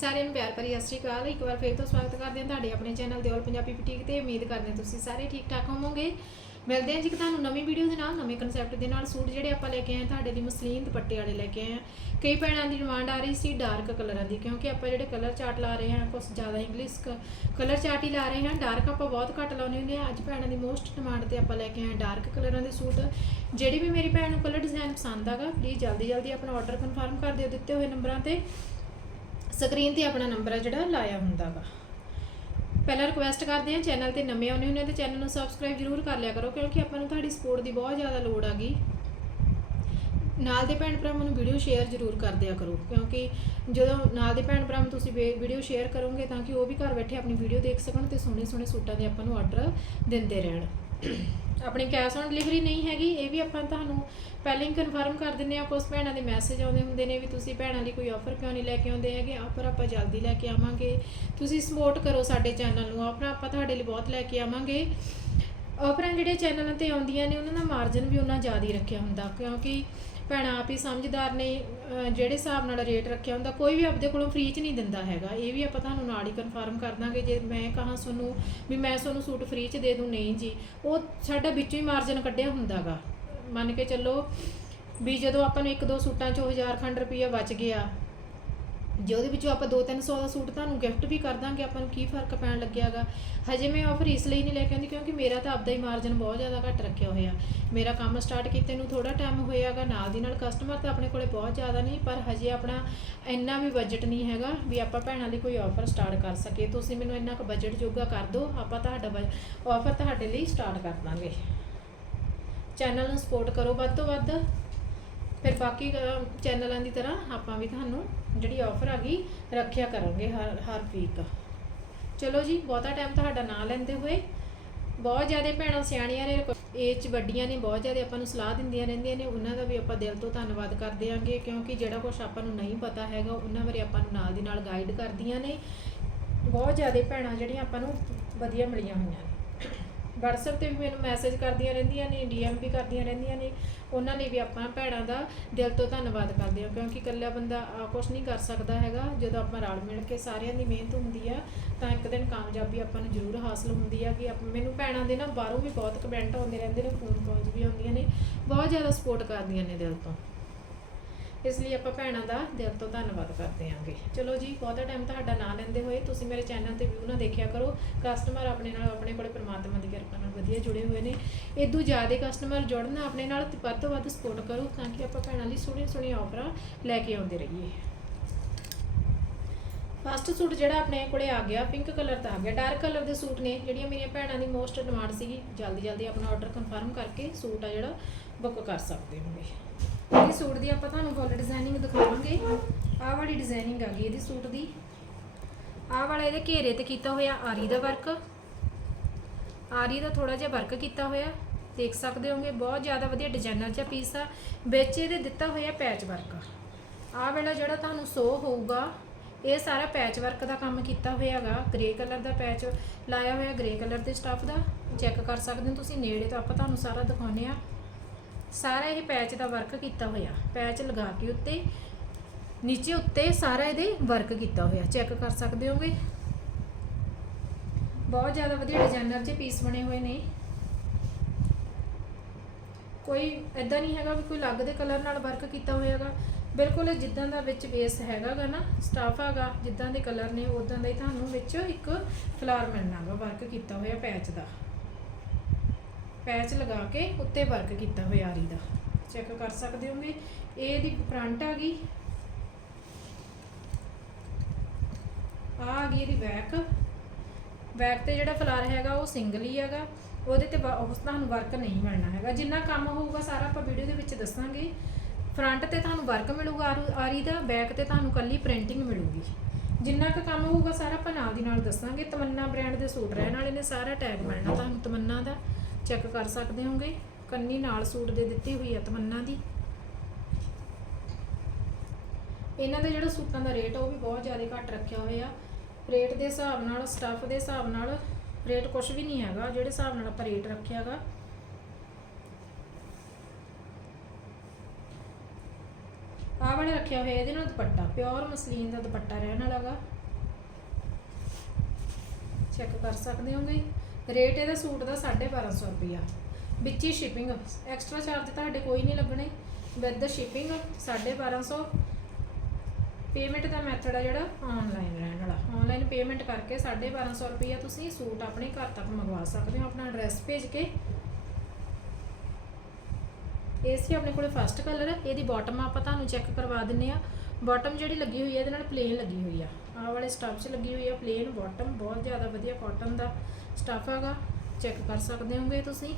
ਸਾਰਿਆਂ ਨੂੰ ਪਿਆਰ ਭਰੀ ਸਤਿ ਸ਼੍ਰੀ ਅਕਾਲ। ਇੱਕ ਵਾਰ ਫੇਰ ਤੋਂ ਸਵਾਗਤ ਕਰਦੇ ਹਾਂ ਤੁਹਾਡੇ ਆਪਣੇ ਚੈਨਲ ਦੇ ਔਲ ਪੰਜਾਬੀ ਬੁਟੀਕ ਤੇ। ਉਮੀਦ ਕਰਦੇ ਹਾਂ ਤੁਸੀਂ ਸਾਰੇ ਠੀਕ ਠਾਕ ਹੋਵੋਗੇ। ਮਿਲਦੇ ਹਾਂ ਜੀ ਕਿ ਤੁਹਾਨੂੰ ਨਵੀਂ ਵੀਡੀਓ ਦੇ ਨਾਲ, ਨਵੇਂ ਕਨਸੈਪਟ ਦੇ ਨਾਲ। ਸੂਟ ਜਿਹੜੇ ਆਪਾਂ ਲੈ ਕੇ ਆਏ ਹਾਂ, ਤੁਹਾਡੇ ਲਈ ਮਸਲੀਨ ਦੁਪੱਟੇ ਵਾਲੇ ਲੈ ਕੇ ਆਏ ਹਾਂ। ਕਈ ਭੈਣਾਂ ਦੀ ਡਿਮਾਂਡ ਆ ਰਹੀ ਸੀ ਡਾਰਕ ਕਲਰਾਂ ਦੀ, ਕਿਉਂਕਿ ਆਪਾਂ ਜਿਹੜੇ ਕਲਰ ਚਾਰਟ ਲਾ ਰਹੇ ਹਾਂ ਕੁਝ ਜ਼ਿਆਦਾ ਇੰਗਲਿਸ਼ ਕਲਰ ਚਾਰਟ ਹੀ ਲਾ ਰਹੇ ਹਾਂ। ਡਾਰਕ ਆਪਾਂ ਬਹੁਤ ਘੱਟ ਲਾਉਂਦੇ ਹੁੰਦੇ ਹਾਂ। ਅੱਜ ਭੈਣਾਂ ਦੀ ਮੋਸਟ ਡਿਮਾਂਡ ਤੇ ਆਪਾਂ ਲੈ ਕੇ ਆਏ ਹਾਂ ਡਾਰਕ ਕਲਰਾਂ ਦੇ ਸੂਟ। ਜਿਹੜੀ ਵੀ ਮੇਰੀ ਭੈਣ ਨੂੰ ਕਲਰ ਡਿਜ਼ਾਈਨ ਪਸੰਦ ਆਗਾ ਪਲੀਜ਼ ਜਲਦੀ ਜਲਦੀ ਆਪਣਾ ਆਰਡਰ ਕਨਫਰਮ ਕਰ ਦਿਓ, ਦਿੱਤੇ ਹੋਏ ਨੰਬਰਾਂ ਤੇ। ਸਕਰੀਨ ਤੇ ਆਪਣਾ ਨੰਬਰ ਹੈ ਜਿਹੜਾ, ਲਾਇਆ ਹੁੰਦਾ ਹੁੰਦਾਗਾ ਪਹਿਲਾਂ ਰਿਕੁਐਸਟ ਕਰਦੇ ਹਾਂ, ਚੈਨਲ ਤੇ ਨਵੇਂ ਆਉਣੇ ਹੁੰਦੇ ਤੇ ਚੈਨਲ ਨੂੰ ਸਬਸਕ੍ਰਾਈਬ ਜ਼ਰੂਰ ਕਰ ਲਿਆ ਕਰੋ, ਕਿਉਂਕਿ ਆਪਾਂ ਨੂੰ ਤੁਹਾਡੀ ਸਪੋਰਟ ਦੀ ਬਹੁਤ ਜ਼ਿਆਦਾ ਲੋੜ ਆ ਗਈ। ਨਾਲ ਦੇ ਭੈਣ ਭਰਾਵਾਂ ਨੂੰ ਵੀਡੀਓ ਸ਼ੇਅਰ ਜ਼ਰੂਰ ਕਰ ਦਿਆ ਕਰੋ, ਕਿਉਂਕਿ ਜਦੋਂ ਨਾਲ ਦੇ ਭੈਣ ਭਰਾਵਾਂ ਨੂੰ ਤੁਸੀਂ ਵੀਡੀਓ ਸ਼ੇਅਰ ਕਰੋਗੇ ਤਾਂ ਕਿ ਉਹ ਵੀ ਘਰ ਬੈਠੇ ਆਪਣੀ ਵੀਡੀਓ ਦੇਖ ਸਕਣ ਤੇ ਸੋਹਣੇ ਸੋਹਣੇ ਸੂਟਾਂ ਦੇ ਆਪਾਂ ਨੂੰ ਆਰਡਰ ਦਿੰਦੇ ਰਹਿਣ। ਆਪਣੀ ਕੈਸ਼ ਔਨ ਡਿਲੀਵਰੀ ਨਹੀਂ ਹੈਗੀ, ਇਹ ਵੀ ਆਪਾਂ ਤੁਹਾਨੂੰ ਪਹਿਲਾਂ ਹੀ ਕਨਫਰਮ ਕਰ ਦਿੰਨੇ ਆ ਕੁਝ ਭੈਣਾਂ ਦੇ ਮੈਸੇਜ ਆਉਂਦੇ ਹੁੰਦੇ ਨੇ ਵੀ ਤੁਸੀਂ ਭੈਣਾਂ ਲਈ ਕੋਈ ਆਫਰ ਕਿਉਂ ਨਹੀਂ ਲੈ ਕੇ ਆਉਂਦੇ ਹੈਗੇ? ਆਫਰ ਆਪਾਂ ਜਲਦੀ ਲੈ ਕੇ ਆਵਾਂਗੇ। ਤੁਸੀਂ ਸਪੋਰਟ ਕਰੋ ਸਾਡੇ ਚੈਨਲ ਨੂੰ ਆਫਰ ਆਪਾਂ ਤੁਹਾਡੇ ਲਈ ਬਹੁਤ ਲੈ ਕੇ ਆਵਾਂਗੇ। ਆਫਰਾਂ ਜਿਹੜੇ ਚੈਨਲਾਂ ਤੇ ਆਉਂਦੀਆਂ ਨੇ, ਉਹਨਾਂ ਦਾ ਮਾਰਜਨ ਵੀ ਉਹਨਾਂ ਜ਼ਿਆਦਾ ਹੀ ਰੱਖਿਆ ਹੁੰਦਾ, ਕਿਉਂਕਿ ਭੈਣਾਂ ਆਪ ਹੀ ਸਮਝਦਾਰ ਨੇ ਜਿਹੜੇ ਹਿਸਾਬ ਨਾਲ ਰੇਟ ਰੱਖਿਆ ਹੁੰਦਾ, ਕੋਈ ਵੀ ਆਪਦੇ ਕੋਲੋਂ ਫ੍ਰੀ 'ਚ ਨਹੀਂ ਦਿੰਦਾ ਹੈਗਾ। ਇਹ ਵੀ ਆਪਾਂ ਤੁਹਾਨੂੰ ਨਾਲ ਹੀ ਕਨਫਰਮ ਕਰ ਦਾਂਗੇ, ਜੇ ਮੈਂ ਕਹਾਂ ਤੁਹਾਨੂੰ ਵੀ ਮੈਂ ਤੁਹਾਨੂੰ ਸੂਟ ਫ੍ਰੀ 'ਚ ਦੇ ਦੂੰ, ਨਹੀਂ ਜੀ। ਉਹ ਸਾਡਾ ਵਿੱਚੋਂ ਹੀ ਮਾਰਜਨ ਕੱਢਿਆ ਹੁੰਦਾਗਾ। ਮੰਨ ਕੇ ਚੱਲੋ ਵੀ ਜਦੋਂ ਆਪਾਂ ਨੂੰ ਇੱਕ ਦੋ ਸੂਟਾਂ 'ਚੋਂ 1000 ਖੰਡ ਰੁਪਈਆ ਬਚ ਗਿਆ ਜੇ ਉਹਦੇ ਵਿੱਚੋਂ ਆਪਾਂ 2-300 ਦਾ ਸੂਟ ਤੁਹਾਨੂੰ ਗਿਫਟ ਵੀ ਕਰ ਦਾਂਗੇ, ਆਪਾਂ ਨੂੰ ਕੀ ਫ਼ਰਕ ਪੈਣ ਲੱਗਿਆਗਾ? ਹਜੇ ਮੈਂ ਆਫਰ ਇਸ ਲਈ ਨਹੀਂ ਲੈ ਕੇ ਆਉਂਦੀ ਕਿਉਂਕਿ ਮੇਰਾ ਤਾਂ ਆਪਦਾ ਹੀ ਮਾਰਜਨ ਬਹੁਤ ਜ਼ਿਆਦਾ ਘੱਟ ਰੱਖਿਆ ਹੋਇਆ। ਮੇਰਾ ਕੰਮ ਸਟਾਰਟ ਕੀਤੇ ਨੂੰ ਥੋੜਾ ਟਾਈਮ ਹੋਇਆਗਾ, ਨਾਲ ਦੀ ਨਾਲ ਕਸਟਮਰ ਤਾਂ ਆਪਣੇ ਕੋਲੇ ਬਹੁਤ ਜ਼ਿਆਦਾ ਨਹੀਂ, ਪਰ ਹਜੇ ਆਪਣਾ ਇੰਨਾ ਵੀ ਬਜਟ ਨਹੀਂ ਹੈਗਾ ਵੀ ਆਪਾਂ ਭੈਣਾਂ ਲਈ ਕੋਈ ਆਫਰ ਸਟਾਰਟ ਕਰ ਸਕੀਏ। ਤੁਸੀਂ ਮੈਨੂੰ ਇੰਨਾ ਕੁ ਬਜਟ ਜੋਗਾ ਕਰ ਦਿਓ, ਆਪਾਂ ਤੁਹਾਡਾ ਆਫਰ ਤੁਹਾਡੇ ਲਈ ਸਟਾਰਟ ਕਰ ਦਾਂਗੇ। ਚੈਨਲ ਨੂੰ ਸਪੋਰਟ ਕਰੋ ਵੱਧ ਤੋਂ ਵੱਧ। ਫਿਰ ਬਾਕੀ ਅਹ, ਚੈਨਲਾਂ ਦੀ ਤਰ੍ਹਾਂ ਆਪਾਂ ਵੀ ਤੁਹਾਨੂੰ ਜਿਹੜੀ ਆਫਰ ਆ ਗਈ ਰੱਖਿਆ ਕਰਾਂਗੇ ਹਰ ਹਰ ਵੀਕ ਚਲੋ ਜੀ ਬਹੁਤਾ ਟਾਈਮ ਤੁਹਾਡਾ ਨਾਂ ਲੈਂਦੇ ਹੋਏ। ਬਹੁਤ ਜ਼ਿਆਦਾ ਭੈਣਾਂ ਸਿਆਣੀਆਂ ਨੇ ਏਜ 'ਚ ਵੱਡੀਆਂ ਨੇ ਬਹੁਤ ਜ਼ਿਆਦਾ ਆਪਾਂ ਨੂੰ ਸਲਾਹ ਦਿੰਦੀਆਂ ਰਹਿੰਦੀਆਂ ਨੇ। ਉਹਨਾਂ ਦਾ ਵੀ ਆਪਾਂ ਦਿਲ ਤੋਂ ਧੰਨਵਾਦ ਕਰਦੇ ਆਂਗੇ ਕਿਉਂਕਿ ਜਿਹੜਾ ਕੁਝ ਆਪਾਂ ਨੂੰ ਨਹੀਂ ਪਤਾ ਹੈਗਾ ਉਹਨਾਂ ਬਾਰੇ ਆਪਾਂ ਨੂੰ ਨਾਲ ਦੀ ਨਾਲ ਗਾਈਡ ਕਰਦੀਆਂ ਨੇ। ਬਹੁਤ ਜ਼ਿਆਦਾ ਭੈਣਾਂ ਜਿਹੜੀਆਂ ਆਪਾਂ ਨੂੰ ਵਧੀਆ ਮਿਲੀਆਂ ਹੋਈਆਂ ਨੇ। WhatsApp ਤੇ ਵੀ ਮੈਨੂੰ ਮੈਸੇਜ ਕਰਦੀਆਂ ਰਹਿੰਦੀਆਂ ਨੇ, DM ਵੀ ਕਰਦੀਆਂ ਰਹਿੰਦੀਆਂ ਨੇ। ਉਹਨਾਂ ਲਈ ਵੀ ਆਪਾਂ ਭੈਣਾਂ ਦਾ ਦਿਲ ਤੋਂ ਧੰਨਵਾਦ ਕਰਦੇ ਹਾਂ, ਕਿਉਂਕਿ ਇਕੱਲਾ ਬੰਦਾ ਕੁਝ ਨਹੀਂ ਕਰ ਸਕਦਾ ਹੈਗਾ। ਜਦੋਂ ਆਪਾਂ ਰਲ ਮਿਲ ਕੇ ਸਾਰਿਆਂ ਦੀ ਮਿਹਨਤ ਹੁੰਦੀ ਆ, ਤਾਂ ਇੱਕ ਦਿਨ ਕਾਮਯਾਬੀ ਆਪਾਂ ਨੂੰ ਜ਼ਰੂਰ ਹਾਸਲ ਹੁੰਦੀ ਆ ਕਿ ਆਪ- ਮੈਨੂੰ ਭੈਣਾਂ ਦੇ ਨਾ ਬਾਹਰੋਂ ਵੀ ਬਹੁਤ ਕਮੈਂਟ ਆਉਂਦੇ ਰਹਿੰਦੇ ਨੇ ਫੋਨ ਕਾਲਸ ਵੀ ਆਉਂਦੀਆਂ ਨੇ। ਬਹੁਤ ਜ਼ਿਆਦਾ ਸਪੋਰਟ ਕਰਦੀਆਂ ਨੇ ਦਿਲ ਤੋਂ। ਇਸ ਲਈ ਆਪਾਂ ਭੈਣਾਂ ਦਾ ਦਿਲ ਤੋਂ ਧੰਨਵਾਦ ਕਰਦੇ ਆਂਗੇ ਚਲੋ ਜੀ, ਬਹੁਤਾ ਟਾਈਮ ਤੁਹਾਡਾ ਨਾਂ ਲੈਂਦੇ ਹੋਏ ਤੁਸੀਂ ਮੇਰੇ ਚੈਨਲ ਤੇ ਵਿਊ ਨਾ ਦੇਖਿਆ ਕਰੋ। ਕਸਟਮਰ ਆਪਣੇ ਨਾਲ, ਆਪਣੇ ਕੋਲੇ ਪਰਮਾਤਮਾ ਦੀ ਕਿਰਪਾ ਨਾਲ ਵਧੀਆ ਜੁੜੇ ਹੋਏ ਨੇ। ਇਦੋਂ ਜ਼ਿਆਦਾ ਕਸਟਮਰ ਜੁੜਨ ਆਪਣੇ ਨਾਲ ਤੇ ਵੱਧ ਤੋਂ ਵੱਧ ਸਪੋਰਟ ਕਰੋ ਤਾਂ ਕਿ ਆਪਾਂ ਭੈਣਾਂ ਲਈ ਸੋਹਣੀਆਂ ਸੋਹਣੀਆਂ ਆਫਰਾਂ ਲੈ ਕੇ ਆਉਂਦੇ ਰਹੀਏ। ਫਸਟ ਸੂਟ ਜਿਹੜਾ ਆਪਣੇ ਕੋਲੇ ਆ ਗਿਆ ਪਿੰਕ ਕਲਰ ਦਾ ਆ ਗਿਆ ਡਾਰਕ ਕਲਰ ਦੇ ਸੂਟ ਨੇ, ਜਿਹੜੀਆਂ ਮੇਰੀਆਂ ਭੈਣਾਂ ਦੀ ਮੋਸਟ ਡਿਮਾਂਡ ਸੀਗੀ। ਜਲਦੀ ਜਲਦੀ ਆਪਣਾ ਆਰਡਰ ਕਨਫਰਮ ਕਰਕੇ ਸੂਟ ਆ ਜਿਹੜਾ ਬੁੱਕ ਕਰ ਸਕਦੇ ਹੋਗੇ। ਇਹ ਸੂਟ ਦੀ ਆਪਾਂ ਤੁਹਾਨੂੰ ਫੁੱਲ ਡਿਜ਼ਾਈਨਿੰਗ ਦਿਖਾਵਾਂਗੇ। ਆਹ ਵਾਲੀ ਡਿਜ਼ਾਈਨਿੰਗ ਆ ਗਈ ਇਹਦੀ ਸੂਟ ਦੀ। ਆਹ ਵਾਲਾ ਇਹਦੇ ਘੇਰੇ ਤੇ ਕੀਤਾ ਹੋਇਆ ਆਰੀ ਦਾ ਵਰਕ ਆਰੀ ਦਾ ਥੋੜਾ ਜਿਹਾ ਵਰਕ ਕੀਤਾ ਹੋਇਆ। ਦੇਖ ਸਕਦੇ ਹੋਗੇ ਬਹੁਤ ਜ਼ਿਆਦਾ ਵਧੀਆ ਡਿਜ਼ਾਈਨਰ ਜਿਹਾ ਪੀਸ ਆ। ਵਿੱਚ ਇਹਦੇ ਦਿੱਤਾ ਹੋਇਆ ਪੈਚ ਵਰਕ ਆਹ ਵਾਲਾ ਜਿਹੜਾ ਤੁਹਾਨੂੰ ਸੋ ਹੋਊਗਾ, ਇਹ ਸਾਰਾ ਪੈਚ ਵਰਕ ਦਾ ਕੰਮ ਕੀਤਾ ਹੋਇਆਗਾ ਗ੍ਰੇ ਕਲਰ ਦਾ ਪੈਚ ਲਾਇਆ ਹੋਇਆ ਗ੍ਰੇ ਕਲਰ ਦੇ ਸਟੱਫ ਦਾ। ਚੈੱਕ ਕਰ ਸਕਦੇ ਹੋ ਤੁਸੀਂ, ਨੇੜੇ ਤੋਂ ਆਪਾਂ ਤੁਹਾਨੂੰ ਸਾਰਾ ਦਿਖਾਉਂਦੇ ਆ ਸਾਰਾ ਇਹ ਪੈਚ ਦਾ ਵਰਕ ਕੀਤਾ ਹੋਇਆ। ਪੈਚ ਲਗਾ ਕੇ ਉੱਤੇ, ਨੀਚੇ ਉੱਤੇ ਸਾਰਾ ਇਹਦੇ ਵਰਕ ਕੀਤਾ ਹੋਇਆ। ਚੈੱਕ ਕਰ ਸਕਦੇ ਹੋਗੇ? ਬਹੁਤ ਜ਼ਿਆਦਾ ਵਧੀਆ ਡਿਜ਼ਾਈਨਰ 'ਚ ਪੀਸ ਬਣੇ ਹੋਏ ਨੇ। ਕੋਈ ਐਦਾਂ ਨਹੀਂ ਹੈਗਾ ਵੀ ਕੋਈ ਅਲੱਗ ਦੇ ਕਲਰ ਨਾਲ ਵਰਕ ਕੀਤਾ ਹੋਇਆਗਾ ਬਿਲਕੁਲ ਜਿੱਦਾਂ ਦਾ ਵਿੱਚ ਬੇਸ ਹੈਗਾਗਾ ਨਾ ਸਟਾਫ ਹੈਗਾ, ਜਿੱਦਾਂ ਦੇ ਕਲਰ ਨੇ ਉਦਾਂ ਦਾ ਹੀ ਤੁਹਾਨੂੰ ਵਿੱਚ ਇੱਕ ਫਲਾਰ ਮਿਲਣਾਗਾ ਵਰਕ ਕੀਤਾ ਹੋਇਆ ਪੈਚ ਦਾ। ਪੈਚ ਲਗਾ ਕੇ ਉੱਤੇ ਵਰਕ ਕੀਤਾ ਹੋਇਆ ਆਰੀ ਦਾ। ਚੈੱਕ ਕਰ ਸਕਦੇ ਹੋਗੇ? ਇਹ ਇਹਦੀ ਫਰੰਟ ਆ ਗਈ। ਆ ਆ ਗਈ ਇਹਦੀ ਬੈਕ ਬੈਕ ਤੇ ਜਿਹੜਾ ਫਲਾਰ ਹੈਗਾ ਉਹ ਸਿੰਗਲ ਹੀ ਹੈਗਾ। ਉਹਦੇ ਤੇ ਵ- ਉਸ ਤੁਹਾਨੂੰ ਵਰਕ ਨਹੀਂ ਮਿਲਣਾ ਹੈਗਾ। ਜਿੰਨਾ ਕੰਮ ਹੋਊਗਾ ਸਾਰਾ ਆਪਾਂ ਵੀਡੀਓ ਦੇ ਵਿੱਚ ਦੱਸਾਂਗੇ। ਫਰੰਟ ਤੇ ਤੁਹਾਨੂੰ ਵਰਕ ਮਿਲੂਗਾ ਆਰੂ- ਆਰੀ ਦਾ ਬੈਕ ਤੇ ਤੁਹਾਨੂੰ ਕੱਲੀ ਪ੍ਰਿੰਟਿੰਗ ਮਿਲੂਗੀ। ਜਿੰਨਾ ਕੁ ਕੰਮ ਹੋਊਗਾ ਸਾਰਾ ਆਪਾਂ ਨਾਲ ਦੀ ਨਾਲ ਦੱਸਾਂਗੇ। ਤਮੰਨਾ ਬ੍ਰਾਂਡ ਦੇ ਸੂਟ ਰਹਿਣ ਵਾਲੇ ਨੇ, ਸਾਰਾ ਟੈਗ ਮਿਲਣਾ ਤੁਹਾਨੂੰ ਤਮੰਨਾ ਦਾ। ਚੈੱਕ ਕਰ ਸਕਦੇ ਹੋਗੇ? ਕੰਨੀ ਨਾਲ ਸੂਟ ਦੇ ਦਿੱਤੀ ਹੋਈ ਹੈ ਤਮੰਨਾ ਦੀ। ਇਹਨਾਂ ਦਾ ਜਿਹੜਾ ਸੂਟਾਂ ਦਾ ਰੇਟ ਆ, ਉਹ ਵੀ ਬਹੁਤ ਜ਼ਿਆਦਾ ਘੱਟ ਰੱਖਿਆ ਹੋਇਆ। ਰੇਟ ਦੇ ਹਿਸਾਬ ਨਾਲ, ਸਟੱਫ ਦੇ ਹਿਸਾਬ ਨਾਲ ਰੇਟ ਕੁਝ ਵੀ ਨਹੀਂ ਹੈਗਾ, ਜਿਹੜੇ ਹਿਸਾਬ ਨਾਲ ਆਪਾਂ ਰੇਟ ਰੱਖਿਆਗਾ। ਆਹ ਵਾਲਾ ਰੱਖਿਆ ਹੋਇਆ, ਇਹਦੇ ਨਾਲ ਦੁਪੱਟਾ, ਪਿਓਰ ਮਸਲੀਨ ਦਾ ਦੁਪੱਟਾ ਰਹਿਣ ਵਾਲਾਗਾ ਚੈੱਕ ਕਰ ਸਕਦੇ ਹੋਗੇ? ਰੇਟ ਇਹਦਾ ਸੂਟ ਦਾ 1250 ਰੁਪਿਆ ਵਿੱਚ ਹੀ ਸ਼ਿਪਿੰਗ ਐਕਸਟਰਾ ਚਾਰਜ ਤੁਹਾਡੇ ਕੋਈ ਨਹੀਂ ਲੱਗਣੇ। ਵਿਦ ਸ਼ਿਪਿੰਗ 1250 ਪੇਮੈਂਟ ਦਾ ਮੈਥਡ ਆ ਜਿਹੜਾ ਆਨਲਾਈਨ ਰਹਿਣ ਵਾਲਾ। ਆਨਲਾਈਨ ਪੇਮੈਂਟ ਕਰਕੇ 1250 ਰੁਪਿਆ ਤੁਸੀਂ ਸੂਟ ਆਪਣੇ ਘਰ ਤੱਕ ਮੰਗਵਾ ਸਕਦੇ ਹੋ, ਆਪਣਾ ਐਡਰੈਸ ਭੇਜ ਕੇ। ਇਹ ਸੀ ਆਪਣੇ ਕੋਲੇ ਫਸਟ ਕਲਰ ਇਹਦੀ ਬਾਟਮ ਆਪਾਂ ਤੁਹਾਨੂੰ ਚੈੱਕ ਕਰਵਾ ਦਿੰਨੇ ਆ। ਬਾਟਮ ਜਿਹੜੀ ਲੱਗੀ ਹੋਈ ਹੈ ਇਹਦੇ ਨਾਲ ਪਲੇਨ ਲੱਗੀ ਹੋਈ ਆ। ਆਹ ਵਾਲੇ ਸਟੱਫ 'ਚ ਲੱਗੀ ਹੋਈ ਆ ਪਲੇਨ ਬਾਟਮ ਬਹੁਤ ਜ਼ਿਆਦਾ ਵਧੀਆ ਕਾਟਨ ਦਾ ਸਟੱਫ ਹੈਗਾ। ਚੈੱਕ ਕਰ ਸਕਦੇ ਹੋਗੇ ਤੁਸੀਂ।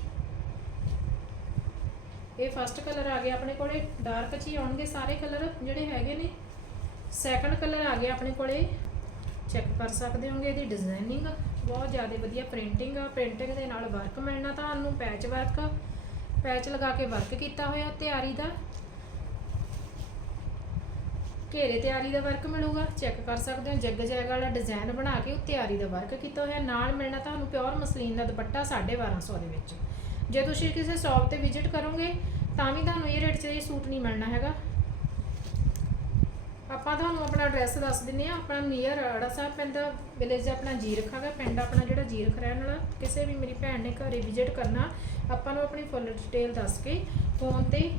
ਇਹ ਫਸਟ ਕਲਰ ਆ ਗਿਆ ਆਪਣੇ ਕੋਲੇ। ਡਾਰਕ 'ਚ ਹੀ ਆਉਣਗੇ ਸਾਰੇ ਕਲਰ ਜਿਹੜੇ ਹੈਗੇ ਨੇ। ਸੈਕੰਡ ਕਲਰ ਆ ਗਿਆ ਆਪਣੇ ਕੋਲੇ। ਚੈੱਕ ਕਰ ਸਕਦੇ ਹੋਗੇ ਇਹਦੀ ਡਿਜ਼ਾਈਨਿੰਗ ਬਹੁਤ ਜ਼ਿਆਦਾ ਵਧੀਆ ਪ੍ਰਿੰਟਿੰਗ ਆ। ਪ੍ਰਿੰਟਿੰਗ ਦੇ ਨਾਲ ਵਰਕ ਮਿਲਣਾ ਤੁਹਾਨੂੰ ਪੈਚ ਵਰਕ ਪੈਚ ਲਗਾ ਕੇ ਵਰਕ ਕੀਤਾ ਹੋਇਆ ਤਿਆਰੀ ਦਾ। ਘੇਰੇ ਤਿਆਰੀ ਦਾ ਵਰਕ ਮਿਲੂਗਾ ਚੈੱਕ ਕਰ ਸਕਦੇ ਹੋ, ਜੱਗ ਜੈਗ ਵਾਲਾ ਡਿਜ਼ਾਈਨ ਬਣਾ ਕੇ ਉਹ ਤਿਆਰੀ ਦਾ ਵਰਕ ਕੀਤਾ ਹੋਇਆ, ਨਾਲ ਮਿਲਣਾ ਤੁਹਾਨੂੰ ਪਿਓਰ ਮਸਲੀਨ ਦਾ ਦੁਪੱਟਾ 1250 ਦੇ ਵਿੱਚ। ਜੇ ਤੁਸੀਂ ਕਿਸੇ ਸ਼ਾਪ ਤੇ ਵਿਜ਼ਿਟ ਕਰੋਗੇ, ਤਾਂ ਵੀ ਤੁਹਾਨੂੰ ਇਹ ਰੇਟ 'ਚ ਇਹ ਸੂਟ ਨਹੀਂ ਮਿਲਣਾ ਹੈਗਾ। ਆਪਾਂ ਤੁਹਾਨੂੰ ਆਪਣਾ ਐਡਰੈਸ ਦੱਸ ਦਿੰਨੇ ਆ ਆਪਣਾ ਨੀਅਰ ਅੜਾ ਸਾਹਿਬ ਪੈਂਦਾ ਵਿਲੇਜ ਆਪਣਾ ਜੀਰਖ ਹੈਗਾ, ਪਿੰਡ ਆਪਣਾ ਜਿਹੜਾ ਜੀਰਖ ਰਹਿਣ ਵਾਲਾ, ਕਿਸੇ ਵੀ ਮੇਰੀ ਭੈਣ ਨੇ ਘਰੇ ਵਿਜ਼ਿਟ ਕਰਨਾ, ਆਪਾਂ ਨੂੰ ਆਪਣੀ ਫੁੱਲ ਡਿਟੇਲ ਦੱਸ ਕੇ ਫੋਨ ਤੇ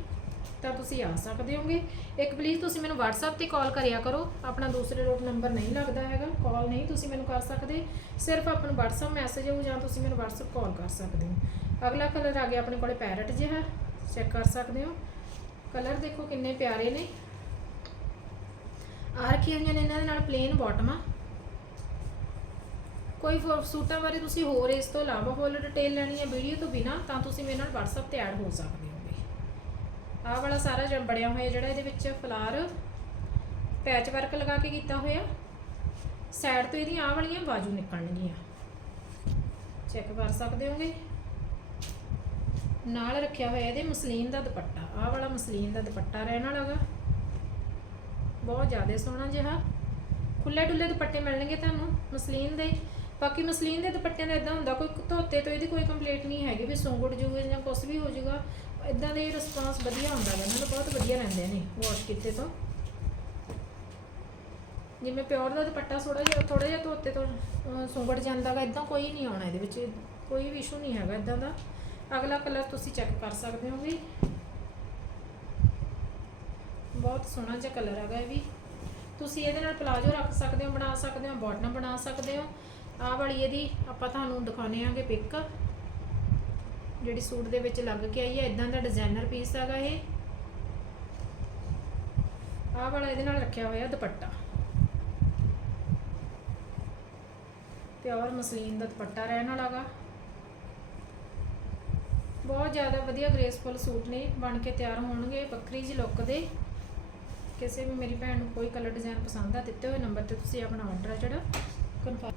ਤਾਂ ਤੁਸੀਂ ਆ ਸਕਦੇ ਹੋਗੇ। ਇੱਕ ਪਲੀਜ਼ ਤੁਸੀਂ ਮੈਨੂੰ WhatsApp ਤੇ ਕਾਲ ਕਰਿਆ ਕਰੋ। ਆਪਣਾ ਦੂਸਰੇ ਰੋਡ ਨੰਬਰ ਨਹੀਂ ਲੱਗਦਾ ਹੈਗਾ। ਕਾਲ ਨਹੀਂ ਤੁਸੀਂ ਮੈਨੂੰ ਕਰ ਸਕਦੇ। ਸਿਰਫ ਆਪਣਾ WhatsApp ਮੈਸੇਜ ਹੋ ਜਾਂ ਤੁਸੀਂ ਮੈਨੂੰ WhatsApp ਕਾਲ ਕਰ ਸਕਦੇ ਹੋ। ਅਗਲਾ ਕਲਰ ਆ ਗਿਆ ਆਪਣੇ ਕੋਲੇ ਪੈਰਟ ਜਿਹਾ। ਚੈੱਕ ਕਰ ਸਕਦੇ ਹੋ। ਕਲਰ ਦੇਖੋ ਕਿੰਨੇ ਪਿਆਰੇ ਨੇ। ਆ ਰੱਖੀਆਂ ਹੋਈਆਂ ਨੇ ਇਹਨਾਂ ਦੇ ਨਾਲ ਪਲੇਨ ਬਾਟਮ ਕੋਈ ਫੋ- ਸੂਟਾਂ ਬਾਰੇ ਤੁਸੀਂ ਹੋਰ ਇਸ ਤੋਂ ਇਲਾਵਾ ਹੋਰ ਡਿਟੇਲ ਲੈਣੀ ਹੈ ਵੀਡੀਓ ਤੋਂ ਬਿਨਾ, ਤਾਂ ਤੁਸੀਂ ਮੇਰੇ ਨਾਲ WhatsApp ਤੇ ਐਡ ਹੋ ਸਕਦੇ ਹੋ। ਆਹ ਵਾਲਾ ਸਾਰਾ ਜਿਹੜਾ ਬਣਿਆ ਹੋਇਆ ਜਿਹੜਾ ਇਹਦੇ ਵਿੱਚ ਫਲਾਰ ਪੈਚ ਵਰਕ ਲਗਾ ਕੇ ਕੀਤਾ ਹੋਇਆ। ਸਾਈਡ ਤੋਂ ਇਹਦੀਆਂ ਆਹ ਵਾਲੀਆਂ ਬਾਜੂ ਨਿਕਲਣਗੀਆਂ। ਚੈੱਕ ਕਰ ਸਕਦੇ ਹੋਗੇ? ਨਾਲ ਰੱਖਿਆ ਹੋਇਆ ਇਹਦੇ ਮਸਲੀਨ ਦਾ ਦੁਪੱਟਾ। ਆਹ ਵਾਲਾ ਮਸਲੀਨ ਦਾ ਦੁਪੱਟਾ ਰਹਿਣ ਵਾਲਾਗਾ ਬਹੁਤ ਜ਼ਿਆਦਾ ਸੋਹਣਾ ਜਿਹਾ। ਖੁੱਲੇ ਡੁੱਲੇ ਦੁਪੱਟੇ ਮਿਲਣਗੇ ਤੁਹਾਨੂੰ ਮਸਲੀਨ ਦੇ। ਬਾਕੀ ਮਸਲੀਨ ਦੇ ਦੁਪੱਟਿਆਂ ਦਾ ਇਦਾਂ ਹੁੰਦਾ, ਕੋਈ ਧੋਤੇ ਤੋਂ ਇਹਦੀ ਕੋਈ ਕੰਪਲੀਟ ਨਹੀਂ ਹੈਗੀ ਵੀ ਸੁੰਗੜ ਜੂਗੇ ਜਾਂ ਕੁਝ ਵੀ ਹੋ ਜਾਊਗਾ ਇਦਾਂ ਦੇ ਰਿਸਪਾਂਸ ਵਧੀਆ ਹੁੰਦਾ ਹੈ ਇਹਨਾਂ ਦਾ ਬਹੁਤ ਵਧੀਆ ਰਹਿੰਦੇ ਨੇ ਵਾਸ਼ ਕੀਤੇ ਤੋਂ। ਜਿਵੇਂ ਪਿਓਰ ਦਾ ਦੁਪੱਟਾ ਥੋੜਾ ਜਿਹਾ ਥੋੜਾ ਜਿਹਾ ਧੋਤੇ ਤੋਂ ਅਹ, ਸੁੰਗੜ ਜਾਂਦਾਗਾ ਇਦਾਂ ਕੋਈ ਨਹੀਂ ਆਉਣਾ ਇਹਦੇ ਵਿੱਚ ਕੋਈ ਵੀ ਇਸ਼ੂ ਨਹੀਂ ਹੈਗਾ ਇਦਾਂ ਦਾ। ਅਗਲਾ ਕਲਰ ਤੁਸੀਂ ਚੈੱਕ ਕਰ ਸਕਦੇ ਹੋ ਵੀ। ਬਹੁਤ ਸੋਹਣਾ ਜਿਹਾ ਕਲਰ ਹੈਗਾ ਇਹ ਵੀ। ਤੁਸੀਂ ਇਹਦੇ ਨਾਲ ਪਲਾਜੋ ਰੱਖ ਸਕਦੇ ਹੋ ਬਣਾ ਸਕਦੇ ਹੋ ਬੋਟਮ ਬਣਾ ਸਕਦੇ ਹੋ। ਆਹ ਵਾਲੀ ਇਹਦੀ ਆਪਾਂ ਤੁਹਾਨੂੰ ਦਿਖਾਉਣੇ ਆਂਗੇ ਪਿਕ ਜਿਹੜੀ ਸੂਟ ਦੇ ਵਿੱਚ ਲੱਗ ਕੇ ਆਈ ਹੈ ਇਦਾਂ ਦਾ ਡਿਜ਼ਾਈਨਰ ਪੀਸ ਹੈਗਾ ਇਹ। ਆਹ ਵਾਲਾ ਇਹਦੇ ਨਾਲ ਰੱਖਿਆ ਹੋਇਆ ਦੁਪੱਟਾ। ਪਿਓਰ ਮਸਲੀਨ ਦਾ ਦੁਪੱਟਾ ਰਹਿਣ ਵਾਲਾਗਾ ਬਹੁਤ ਜ਼ਿਆਦਾ ਵਧੀਆ ਗ੍ਰੇਸਫੁਲ ਸੂਟ ਨੇ, ਬਣ ਕੇ ਤਿਆਰ ਹੋਣਗੇ, ਵੱਖਰੀ ਜਿਹੀ ਲੁੱਕ ਦੇ। ਕਿਸੇ ਵੀ ਮੇਰੀ ਭੈਣ ਨੂੰ ਕੋਈ ਕਲਰ ਡਿਜ਼ਾਈਨ ਪਸੰਦ ਆ, ਦਿੱਤੇ ਹੋਏ ਨੰਬਰ ਤੇ ਤੁਸੀਂ ਆਪਣਾ ਆਰਡਰ ਆ ਜਿਹੜਾ। ਕਨਫਰਮ